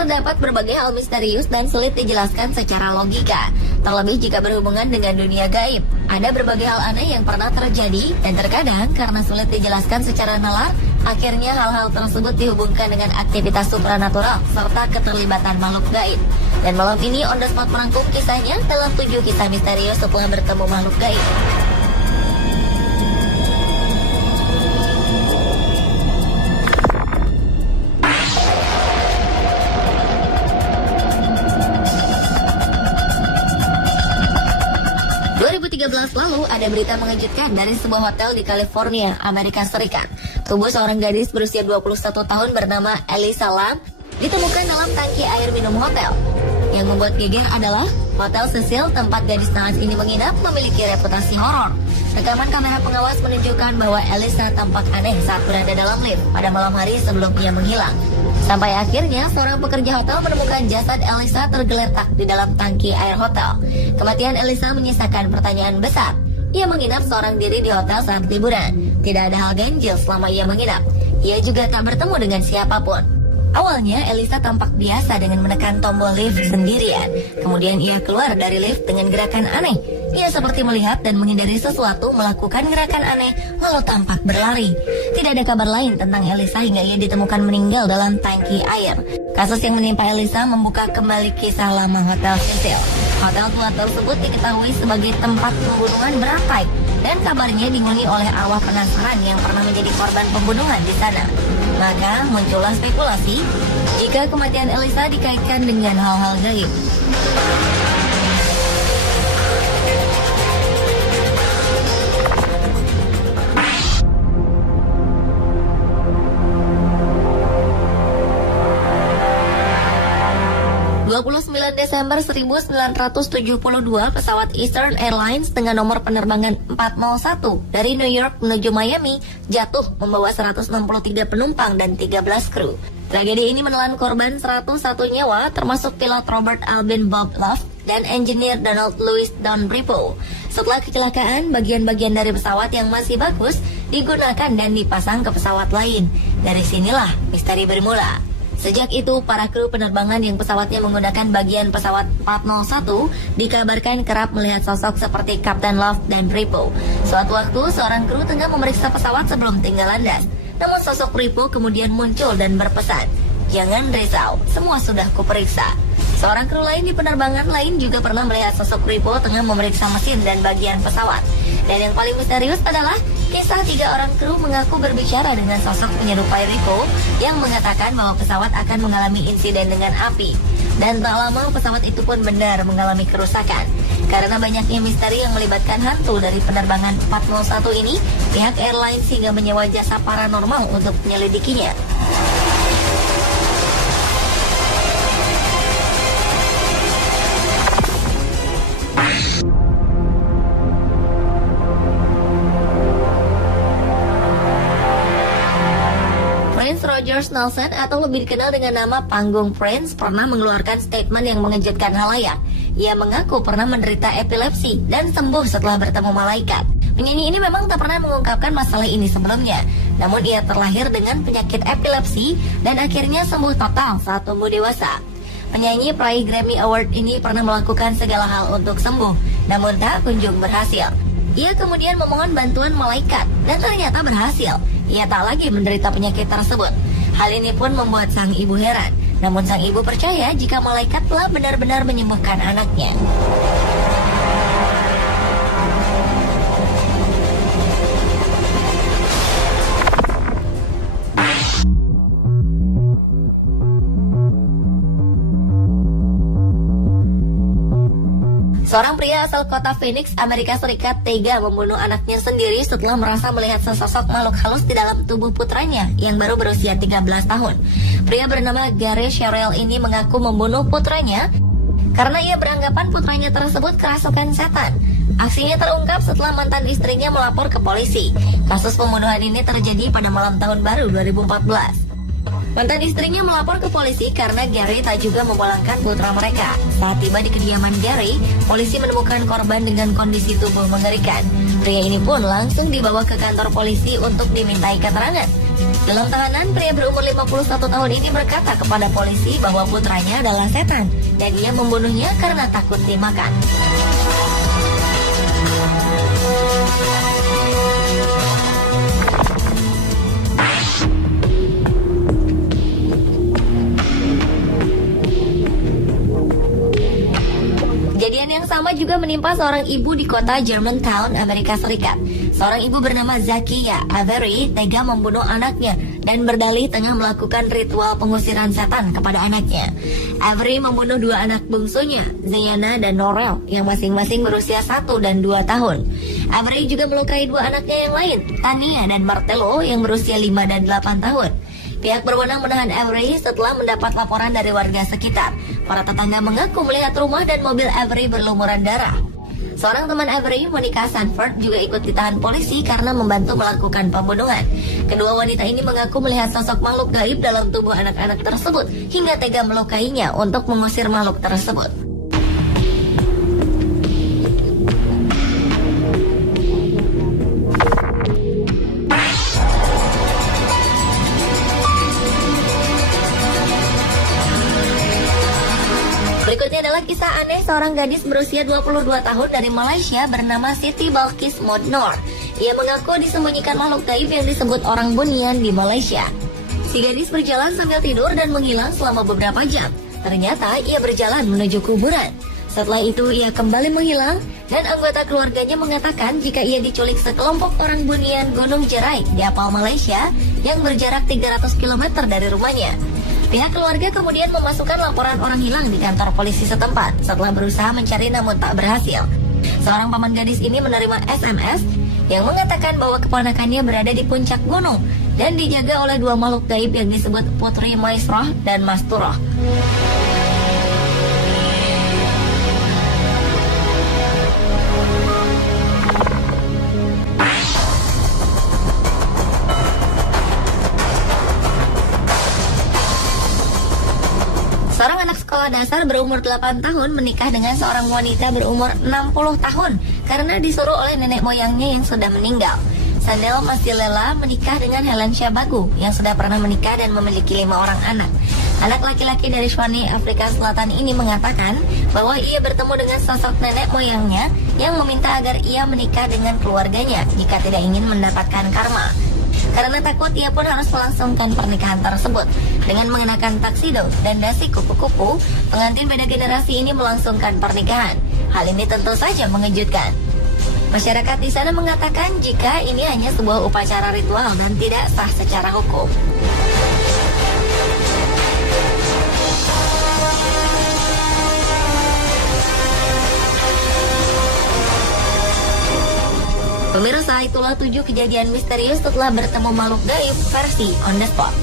terdapat berbagai hal misterius dan sulit dijelaskan secara logika. Terlebih jika berhubungan dengan dunia gaib. Ada berbagai hal aneh yang pernah terjadi dan terkadang karena sulit dijelaskan secara nalar, akhirnya hal-hal tersebut dihubungkan dengan aktivitas supranatural serta keterlibatan makhluk gaib. Dan malam ini On The Spot merangkum kisahnya dalam 7 kisah misterius setelah bertemu makhluk gaib. Lalu ada berita mengejutkan dari sebuah hotel di California, Amerika Serikat. Tubuh seorang gadis berusia 21 tahun bernama Elisa Lam ditemukan dalam tangki air minum hotel. Yang membuat geger adalah Hotel Cecil tempat gadis naas ini menginap memiliki reputasi horor. Rekaman kamera pengawas menunjukkan bahwa Elisa tampak aneh saat berada dalam lift pada malam hari sebelum ia menghilang. Sampai akhirnya seorang pekerja hotel menemukan jasad Elisa tergeletak di dalam tangki air hotel. Kematian Elisa menyisakan pertanyaan besar. Ia menginap seorang diri di hotel saat liburan. Tidak ada hal ganjil selama ia menginap. Ia juga tak bertemu dengan siapapun. Awalnya Elisa tampak biasa dengan menekan tombol lift sendirian. Kemudian ia keluar dari lift dengan gerakan aneh. Ia seperti melihat dan menghindari sesuatu, melakukan gerakan aneh, lalu tampak berlari. Tidak ada kabar lain tentang Elisa hingga ia ditemukan meninggal dalam tangki air. Kasus yang menimpa Elisa membuka kembali kisah lama Hotel Cecil. Hotel tua tersebut diketahui sebagai tempat pembunuhan berantai dan kabarnya dihuni oleh arwah penasaran yang pernah menjadi korban pembunuhan di sana. Maka muncullah spekulasi jika kematian Elisa dikaitkan dengan hal-hal gaib. Desember 1972, pesawat Eastern Airlines dengan nomor penerbangan 401 dari New York menuju Miami jatuh membawa 163 penumpang dan 13 kru. Tragedi ini menelan korban 101 nyawa, termasuk pilot Robert Alvin Bob Love dan engineer Donald Louis Don Bripo. Setelah kecelakaan, bagian-bagian dari pesawat yang masih bagus digunakan dan dipasang ke pesawat lain. Dari sinilah misteri bermula. Sejak itu, para kru penerbangan yang pesawatnya menggunakan bagian pesawat 401 dikabarkan kerap melihat sosok seperti Kapten Love dan Bripo. Suatu waktu, seorang kru tengah memeriksa pesawat sebelum tinggal landas. Namun sosok Bripo kemudian muncul dan berpesan, "Jangan risau, semua sudah kuperiksa." Seorang kru lain di penerbangan lain juga pernah melihat sosok Bripo tengah memeriksa mesin dan bagian pesawat. Dan yang paling misterius adalah kisah 3 orang kru mengaku berbicara dengan sosok menyerupai Bripo yang mengatakan bahwa pesawat akan mengalami insiden dengan api. Dan tak lama pesawat itu pun benar mengalami kerusakan. Karena banyaknya misteri yang melibatkan hantu dari penerbangan 401 ini, pihak airline sehingga menyewa jasa paranormal untuk menyelidikinya. Rogers Nelson atau lebih dikenal dengan nama panggung Prince pernah mengeluarkan statement yang mengejutkan halayak. Ia mengaku pernah menderita epilepsi dan sembuh setelah bertemu malaikat. Penyanyi ini memang tak pernah mengungkapkan masalah ini sebelumnya. Namun ia terlahir dengan penyakit epilepsi dan akhirnya sembuh total saat tumbuh dewasa. Penyanyi peraih Grammy Award ini pernah melakukan segala hal untuk sembuh, namun tak kunjung berhasil. Ia kemudian memohon bantuan malaikat dan ternyata berhasil. Ia tak lagi menderita penyakit tersebut. Hal ini pun membuat sang ibu heran. Namun sang ibu percaya jika malaikat telah benar-benar menyembuhkan anaknya. Seorang pria asal kota Phoenix, Amerika Serikat tega membunuh anaknya sendiri setelah merasa melihat sesosok makhluk halus di dalam tubuh putranya yang baru berusia 13 tahun. Pria bernama Gary Sherrill ini mengaku membunuh putranya karena ia beranggapan putranya tersebut kerasukan setan. Aksinya terungkap setelah mantan istrinya melapor ke polisi. Kasus pembunuhan ini terjadi pada malam tahun baru 2014. Mantan istrinya melapor ke polisi karena Gary tak juga memulangkan putra mereka. Saat tiba di kediaman Gary, polisi menemukan korban dengan kondisi tubuh mengerikan. Pria ini pun langsung dibawa ke kantor polisi untuk dimintai keterangan. Dalam tahanan, pria berumur 51 tahun ini berkata kepada polisi bahwa putranya adalah setan dan ia membunuhnya karena takut dimakan. Kejadian yang sama juga menimpa seorang ibu di kota Germantown, Amerika Serikat. Seorang ibu bernama Zakia Avery tega membunuh anaknya dan berdalih tengah melakukan ritual pengusiran setan kepada anaknya. Avery membunuh dua anak bungsunya, Zayana dan Norel, yang masing-masing berusia 1 dan 2 tahun. Avery juga melukai dua anaknya yang lain, Tania dan Martello, yang berusia 5 dan 8 tahun. Pihak berwenang menahan Avery setelah mendapat laporan dari warga sekitar. Para tetangga mengaku melihat rumah dan mobil Avery berlumuran darah. Seorang teman Avery, Monica Sanford, juga ikut ditahan polisi karena membantu melakukan pembunuhan. Kedua wanita ini mengaku melihat sosok makhluk gaib dalam tubuh anak-anak tersebut hingga tega melukainya untuk mengusir makhluk tersebut. Berikutnya adalah kisah aneh seorang gadis berusia 22 tahun dari Malaysia bernama Siti Balkis Modnor. Ia mengaku disembunyikan makhluk gaib yang disebut orang bunian di Malaysia. Si gadis berjalan sambil tidur dan menghilang selama beberapa jam. Ternyata ia berjalan menuju kuburan. Setelah itu ia kembali menghilang dan anggota keluarganya mengatakan jika ia diculik sekelompok orang bunian Gunung Jerai di Apal, Malaysia yang berjarak 300 km dari rumahnya. Pihak keluarga kemudian memasukkan laporan orang hilang di kantor polisi setempat setelah berusaha mencari namun tak berhasil. Seorang paman gadis ini menerima SMS yang mengatakan bahwa keponakannya berada di puncak gunung dan dijaga oleh dua makhluk gaib yang disebut Putri Maisroh dan Masturoh. Seorang anak sekolah dasar berumur 8 tahun menikah dengan seorang wanita berumur 60 tahun karena disuruh oleh nenek moyangnya yang sudah meninggal. Sandel Masilela menikah dengan Helen Shabagu yang sudah pernah menikah dan memiliki 5 orang anak. Anak laki-laki dari Swane, Afrika Selatan ini mengatakan bahwa ia bertemu dengan sosok nenek moyangnya yang meminta agar ia menikah dengan keluarganya jika tidak ingin mendapatkan karma. Karena takut, ia pun harus melangsungkan pernikahan tersebut. Dengan mengenakan taksido dan dasi kupu-kupu, pengantin beda generasi ini melangsungkan pernikahan. Hal ini tentu saja mengejutkan. Masyarakat di sana mengatakan jika ini hanya sebuah upacara ritual dan tidak sah secara hukum. Pemirsa, itulah 7 kejadian misterius setelah bertemu makhluk gaib versi On The Spot.